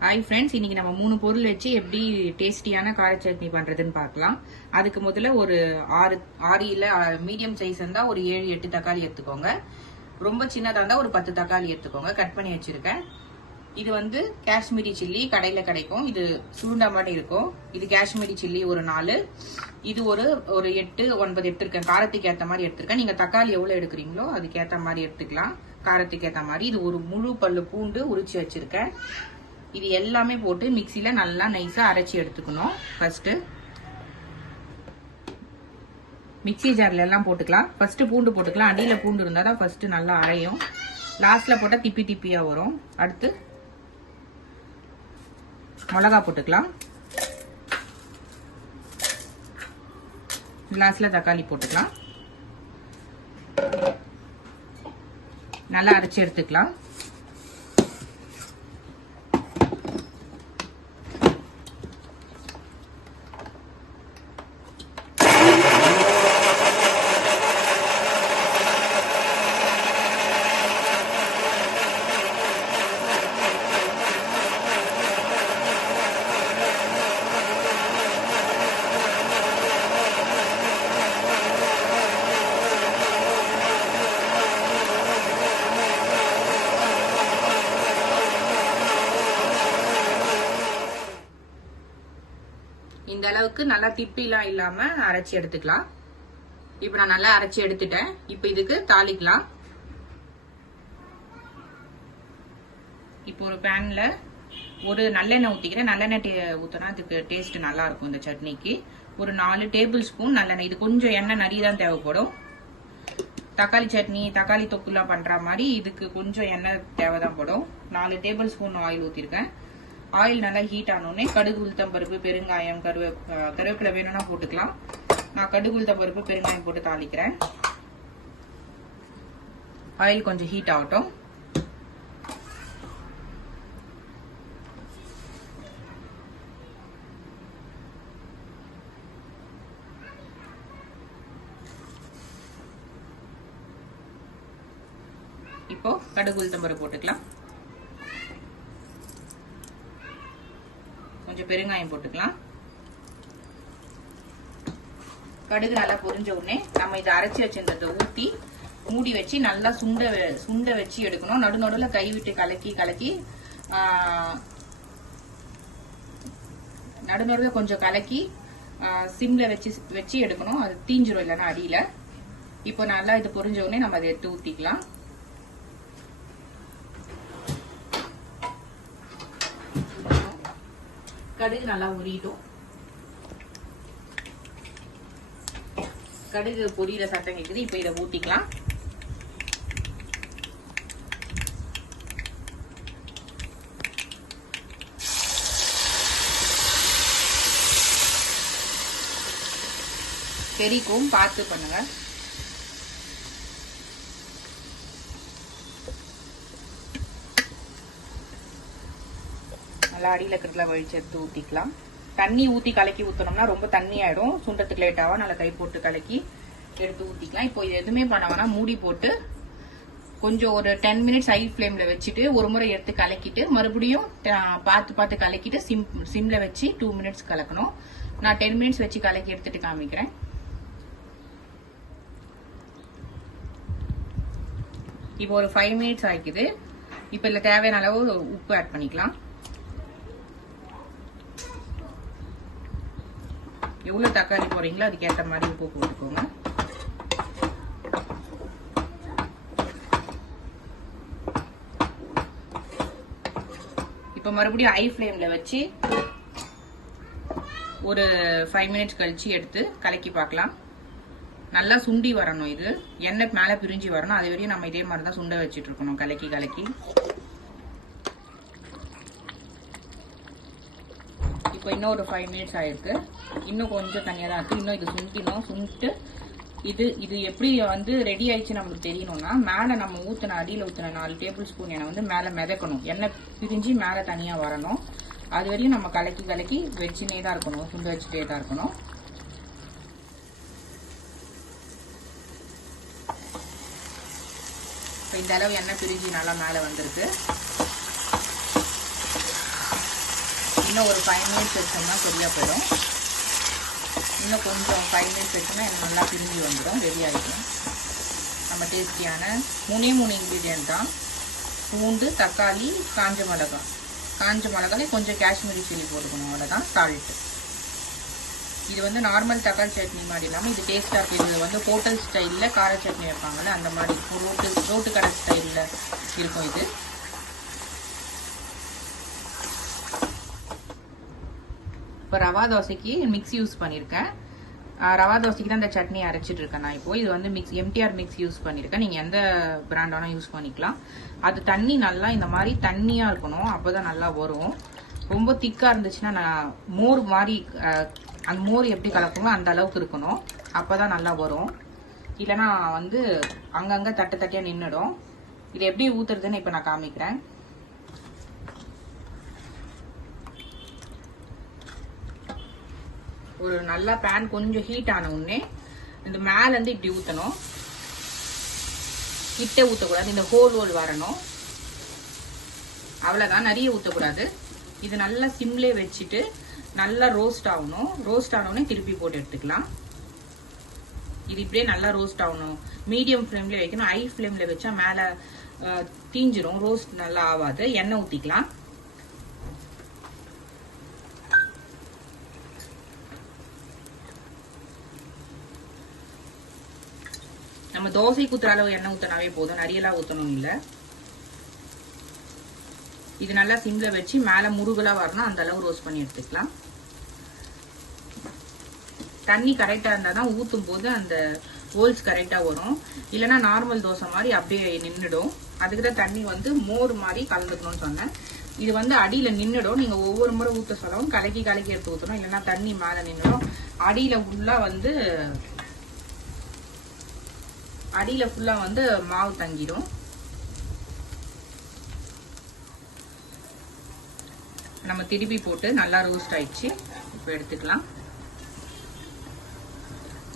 Hi friends, இன்னைக்கு நம்ம 3 பொருள் வச்சு எப்படி டேஸ்டியான கார சட்னி பண்றதுன்னு பார்க்கலாம். அதுக்கு முதல்ல ஒரு 6 இல்ல மீடியம் சைஸ் இருந்தா ஒரு 7-8 தக்காளி எடுத்துக்கோங்க. ரொம்ப சின்னதா இருந்தா ஒரு 10 தக்காளி எடுத்துக்கோங்க. கட் பண்ணி வச்சிருக்கேன். இது வந்து காஷ்மீரி சில்லி, கடையில கிடைக்கும். இது சுருண்டா மாதிரி இருக்கும். இது காஷ்மீரி சில்லி ஒரு 4. இது ஒரு 8-9 எடுத்திருக்கேன். காரத்துக்கு ஏற்ற மாதிரி எடுத்திருக்கேன். நீங்க தக்காளி எவ்வளவு எடுக்கிறீங்களோ அதுக்கு ஏற்ற மாதிரி எடுத்துக்கலாம். காரத்துக்கு ஏற்ற மாதிரி. இது ஒரு முழு பல்லு பூண்டு உரிச்சு வச்சிருக்கேன். இது எல்லாமே போட்டு மிக்சில நல்லா நைஸா அரைச்சி எடுத்துக்கணும். ஃபர்ஸ்ட் மிக்சி ஜார்ல எல்லாம் போட்டுக்கலாம். ஃபர்ஸ்ட் பூண்டு போட்டுக்கலாம். அடியில பூண்டு இருந்தாதான் ஃபர்ஸ்ட் நல்லா அரையும். லாஸ்ட்ல போட்டா திப்பி திப்பியா வரும். அடுத்து மிளகா போட்டுக்கலாம். லாஸ்ட்ல தக்காளி போட்டுக்கலாம். நல்லா அரைச்சி எடுத்துக்கலாம். இந்த அளவுக்கு நல்லா திப்பிலாம் இல்லாம அரைச்சி எடுத்துக்கலாம். இப்ப நான் நல்லா அரைச்சி எடுத்துட்டேன். இப்ப இதுக்கு தாளிக்கலாம். இப்போ ஒரு பேன்ல ஒரு நல்லெண்ணெய் ஊத்திக்கிறேன். நல்லெண்ணெய் ஊத்தினா அதுக்கு டேஸ்ட் நல்லா இருக்கும். இந்த சட்னிக்கு ஒரு 4 டேபிள் ஸ்பூன் நல்லெண்ணெய். இது கொஞ்சம் எண்ணெய் நிறைய தான் தேவைப்படும். தக்காளி சட்னி, தக்காளி தொக்குலாம் பண்ற மாதிரி இதுக்கு கொஞ்சம் எண்ணெய் தேவைதான் படும். 4 டேபிள் ஸ்பூன் ஆயில் ஊத்திருக்கேன். ஆயில் நல்லா ஹீட் ஆனோடனே கடுகு, உளுத்தம் பருப்பு, பெருங்காயம், கருவேப்பிலை வேணும்னா போட்டுக்கலாம். நான் கடுகு, உளுத்தம் பருப்பு, பெருங்காயம் போட்டு தாளிக்கிறேன். ஆயில் கொஞ்சம் ஹீட் ஆகட்டும். இப்போ கடுகு, உளுத்தம் பருப்பு போட்டுக்கலாம். கொஞ்சம் பெருங்காயம் போட்டுக்கலாம். கடுகு நல்லா பொரிஞ்ச உடனே நம்ம இதை அரைச்சி வச்சிருந்ததை ஊத்தி மூடி வச்சு நல்லா சுண்ட வச்சு எடுக்கணும். நடுநடுல கை விட்டு கலக்கி நடுநடுல கொஞ்சம் கலக்கி சிம்ல வச்சு எடுக்கணும். அது தீஞ்சிரும் இல்லைன்னா அடியில. இப்போ நல்லா இது பொரிஞ்ச உடனே நம்ம அதை எடுத்து ஊத்திக்கலாம். கடுகு நல்லா உரிட்டும். கடுகு பொரியிற சத்தம் கேக்குது. இப்ப இதை ஊத்திக்கலாம். தெரிக்கும், பார்த்து பண்ணுங்க. நல்லா அடியில இருக்கிறதுல வழிச்சு எடுத்து ஊத்திக்கலாம். தண்ணி ஊத்தி கலக்கி ஊத்தணும்னா ரொம்ப தண்ணி ஆயிடும். சுண்டத்துக்கு லேட் ஆகும். நல்லா கை போட்டு கலக்கி எடுத்து ஊத்திக்கலாம். இப்போ இது எதுவுமே பண்ண வேணா, மூடி போட்டு கொஞ்சம் ஒரு 10 மினிட்ஸ் ஹை ஃபிளேம்ல வச்சுட்டு ஒரு முறை எடுத்து கலக்கிட்டு மறுபடியும் பார்த்து கலக்கிட்டு சிம்ல வச்சு 2 மினிட்ஸ் கலக்கணும். நான் 10 மினிட்ஸ் வச்சு கலக்கி எடுத்துட்டு காமிக்கிறேன். இப்போ ஒரு 5 மினிட்ஸ் ஆயிக்குது. இப்ப இதுல தேவையான அளவு உப்பு ஆட் பண்ணிக்கலாம். எவ்வளவு தக்காளி போறீங்களோ அதுக்கு ஏற்ற மாதிரி உப்பு போட்டுக்கோங்க. இப்ப மறுபடியும் ஹை ஃபிளேம்ல வச்சு ஒரு 5 மினிட்ஸ் கழிச்சு எடுத்து கலக்கி பார்க்கலாம். நல்லா சுண்டி வரணும். இது எண்ணெய் மேல பிரிஞ்சு வரணும். அது வரையும் நம்ம இதே மாதிரி தான் சுண்ட வச்சிட்டு இருக்கணும். கலக்கி இப்போ இன்னும் ஒரு 5 மினிட்ஸ் ஆயிருக்கு. இன்னும் கொஞ்சம் தனியா தான் இருக்கு. இன்னும் இது சுண்டிட்டு இது எப்படி வந்து ரெடி ஆயிடுச்சு நம்மளுக்கு தெரியணும்னா, மேல நம்ம அடியில ஊத்தின 4 டேபிள் ஸ்பூன் எண்ணெய் வந்து மேல மிதக்கணும். எண்ணெய் பிரிஞ்சு மேல தனியா வரணும். அது வரையும் நம்ம கலக்கி வச்சுனே தான் இருக்கணும். சுண்ட வச்சுட்டே தான் இருக்கணும். இந்த அளவு எண்ணெய் பிரிஞ்சு நல்லா மேல வந்திருக்கு. இன்னும் ஒரு 5 மினிட்ஸ் வச்சோம்னா சரியாக போயிடும். இன்னும் கொஞ்சம் 5 மினிட்ஸ் வச்சோம்னா எனக்கு நல்லா பிரிஞ்சு வந்துடும், ரெடி ஆகிடும். நம்ம டேஸ்டியான 3 இன்க்ரீடியன்ட் தான். பூண்டு, தக்காளி, காஞ்ச மிளகாய் கொஞ்சம் காஷ்மீரி சில்லி போட்டுக்கணும், அவ்வளோதான். சால்ட்டு. இது வந்து நார்மல் தக்காளி சட்னி மாதிரி இல்லாமல் இது டேஸ்ட்டாக இருக்குது. இது வந்து ஹோட்டல் ஸ்டைலில் கார சட்னி வைப்பாங்கள்ல, அந்த மாதிரி ரோட்டு கடை ஸ்டைலில் இருக்கும் இது. இப்போ ரவா தோசைக்கு மிக்ஸ் யூஸ் பண்ணியிருக்கேன். ரவா தோசைக்கு தான் இந்த சட்னி அரைச்சிட்டு இருக்கேன் நான். இப்போ இது வந்து எம்டிஆர் மிக்ஸ் யூஸ் பண்ணியிருக்கேன். நீங்கள் எந்த பிராண்டாலும் யூஸ் பண்ணிக்கலாம். அது தண்ணி நல்லா இந்த மாதிரி தண்ணியாக இருக்கணும், அப்போ தான் நல்லா வரும். ரொம்ப திக்காக இருந்துச்சுன்னா நான் மோர் மாதிரி, அந்த மோர் எப்படி கலக்குமோ அந்த அளவுக்கு இருக்கணும், அப்போ தான் நல்லா வரும். இல்லைனா வந்து அங்கங்கே தட்டையாக நின்றுடும். இது எப்படி ஊற்றுறதுன்னு இப்போ நான் காமிக்கிறேன். ஒரு நல்லா பேன் கொஞ்சம் ஹீட் ஆன உடனே இந்த மேலேருந்து இப்படி ஊற்றணும். கிட்டே ஊற்றக்கூடாது, இந்த ஹோல் வரணும், அவ்வளோதான். நிறைய ஊற்றக்கூடாது. இது நல்லா சிம்லே வச்சுட்டு நல்லா ரோஸ்ட் ஆகணும். ரோஸ்ட் ஆனோடனே திருப்பி போட்டு எடுத்துக்கலாம். இது இப்படியே நல்லா ரோஸ்ட் ஆகணும். மீடியம் ஃப்ளேம்ல வைக்கணும். ஹை ஃப்ளேம்ல வச்சா மேலே தீஞ்சிரும், ரோஸ்ட் நல்லா ஆகாது. எண்ணெய் ஊற்றிக்கலாம். நம்ம தோசை ஊத்துற அளவு எண்ணெய் ஊற்றினாவே போதும், நிறையலாம் ஊற்றணும் இல்லை. இது நல்லா சிம்ல வச்சு மேலே முருகலாக வரணும், அந்த அளவு ரோஸ்ட் பண்ணி எடுத்துக்கலாம். தண்ணி கரெக்டாக இருந்தால் தான் ஊற்றும் போது அந்த ஹோல்ஸ் கரெக்டாக வரும். இல்லைன்னா நார்மல் தோசை மாதிரி அப்படியே நின்றுடும். அதுக்கு தான் தண்ணி வந்து மோர் மாதிரி கலந்துக்கணும்னு சொன்னேன். இது வந்து அடியில் நின்றுடும். நீங்கள் ஒவ்வொரு முறை ஊற்ற சொல்லவும் கலக்கி எடுத்து ஊற்றணும், இல்லைன்னா தண்ணி மேலே நின்றுடும். அடியில் ஃபுல்லாக வந்து மாவு தங்கிடும். நம்ம திருப்பி போட்டு நல்லா ரோஸ்ட் ஆயிடுச்சு. இப்போ எடுத்துக்கலாம்.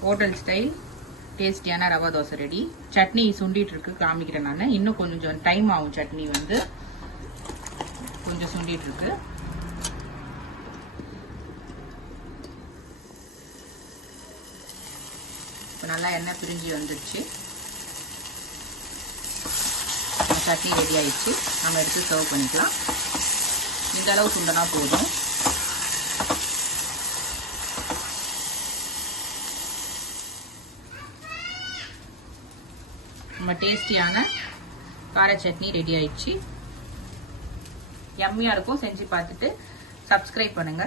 ஹோட்டல் ஸ்டைல் டேஸ்டியான ரவா தோசை ரெடி. சட்னி சுண்டிட்டு இருக்கு, காமிக்கிறேன் நான். இன்னும் கொஞ்சம் டைம் ஆகும், சட்னி வந்து கொஞ்சம் சுண்டிட்டு இருக்கு. இப்போ நல்லா எண்ணெய் பிரிஞ்சு வந்துடுச்சு. சட்னி ரெடி ஆயிடுச்சு. நம்ம எடுத்து சர்வ் பண்ணிக்கலாம். இந்த அளவு சுண்டனா போதும். நம்ம டேஸ்டியான கார சட்னி ரெடி ஆயிடுச்சு. யம்மியா இருக்கும். செஞ்சு பார்த்துட்டு சப்ஸ்கிரைப் பண்ணுங்க.